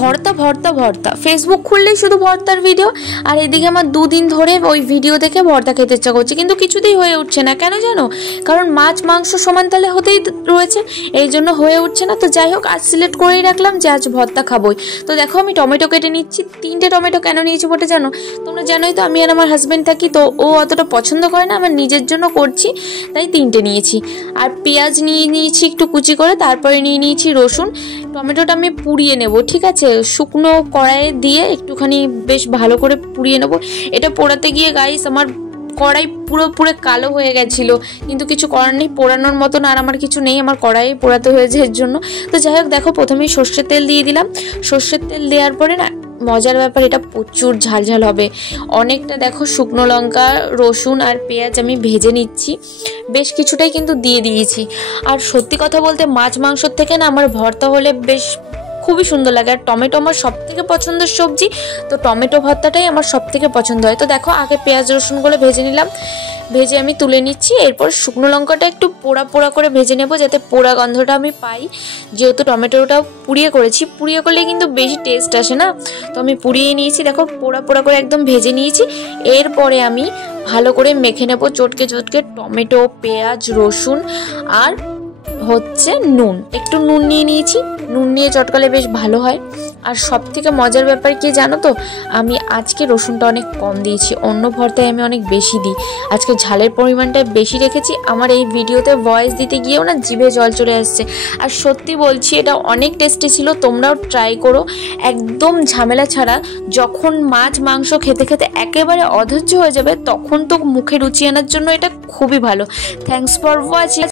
ভর্তা ভর্তা ভর্তা, ফেসবুক খুললেই শুধু ভর্তার ভিডিও। আর এদিকে আমার 2 দিন ধরে ওই ভিডিও দেখে ভর্তা খেতে ইচ্ছা করছে, কিন্তু কিছুতেই হয়ে উঠছে না। কেন জানো? কারণ মাছ মাংস সমান তালে হতেই রয়েছে, এই জন্য হয়ে উঠছে না। তো যাই হোক, আজ সিলেক্ট করেই রাখলাম যে আজ ভর্তা খাবোই। তো দেখো আমি টমেটো কেটে নিচ্ছি। 3টে টমেটো কেন নিয়েছি বটে জানো? তোমরা জানোই তো আমি আর আমার হাজব্যান্ড থাকি, তো ও অতটা পছন্দ করে না, আমার নিজের জন্য করছি তাই 3টে নিয়েছি। আর পেঁয়াজ নিয়ে নিয়েছি একটু কুচি করে, তারপরে নিয়ে নিয়েছি রসুন। টমেটোটা আমি পুড়িয়ে নেব, ঠিক আছে? শুকনো কড়াইয়ে দিয়ে একটুখানি বেশ ভালো করে পুড়িয়ে নেব। এটা পোড়াতে গিয়ে গাইস আমার কড়াই পুরো কালো হয়ে গেছিলো, কিন্তু কিছু করার নেই, পোড়ানোর মতন আর আমার কিছু নেই, আমার কড়াই পোড়াতে হয়েছে এর জন্য। তো যাই হোক, দেখো প্রথমেই সর্ষের তেল দিয়ে দিলাম। সর্ষের তেল দেওয়ার পরে না মজার ব্যাপার, এটা প্রচুর ঝালঝাল হবে অনেকটা। দেখো শুকনো লঙ্কা, রসুন আর পেঁয়াজ আমি ভেজে নিচ্ছি, বেশ কিছুটাই কিন্তু দিয়ে দিয়েছি। আর সত্যি কথা বলতে মাছ মাংসর থেকে না আমার ভর্তা হলে বেশ খুবই সুন্দর লাগে। আর টমেটো আমার সব থেকে পছন্দের সবজি, তো টমেটো ভর্তাটাই আমার সব থেকে পছন্দ হয়। তো দেখো আগে পেঁয়াজ রসুনগুলো ভেজে নিলাম, ভেজে আমি তুলে নিচ্ছি। এরপর শুকনো লঙ্কাটা একটু পোড়া পোড়া করে ভেজে নেব, যাতে পোড়া গন্ধটা আমি পাই। যেহেতু টমেটোটা পুড়িয়ে করেছি, পুড়িয়ে করলে কিন্তু বেশি টেস্ট আসে না, তো আমি পুড়িয়ে নিয়েছি। দেখো পোড়া পোড়া করে একদম ভেজে নিয়েছি। এরপরে আমি ভালো করে মেখে নেব চটকে চটকে টমেটো, পেঁয়াজ, রসুন আর হচ্ছে নুন। একটু নুন নিয়ে নিয়েছি, নুন নিয়ে চটকালে বেশ ভালো হয়। আর সব থেকে মজার ব্যাপার কি জানো তো, আমি আজকে রসুনটা অনেক কম দিয়েছি, অন্য ভর্তায় আমি অনেক বেশি দিই। আজকে ঝালের পরিমাণটা বেশি রেখেছি। আমার এই ভিডিওতে ভয়েস দিতে গিয়েও না জিভে জল চলে আসছে। আর সত্যি বলছি এটা অনেক টেস্টি ছিল, তোমরাও ট্রাই করো একদম ঝামেলা ছাড়া। যখন মাছ মাংস খেতে খেতে একেবারে অধৈর্য হয়ে যাবে, তখন তো মুখে রুচি আনার জন্য এটা খুবই ভালো। Thanks for watching.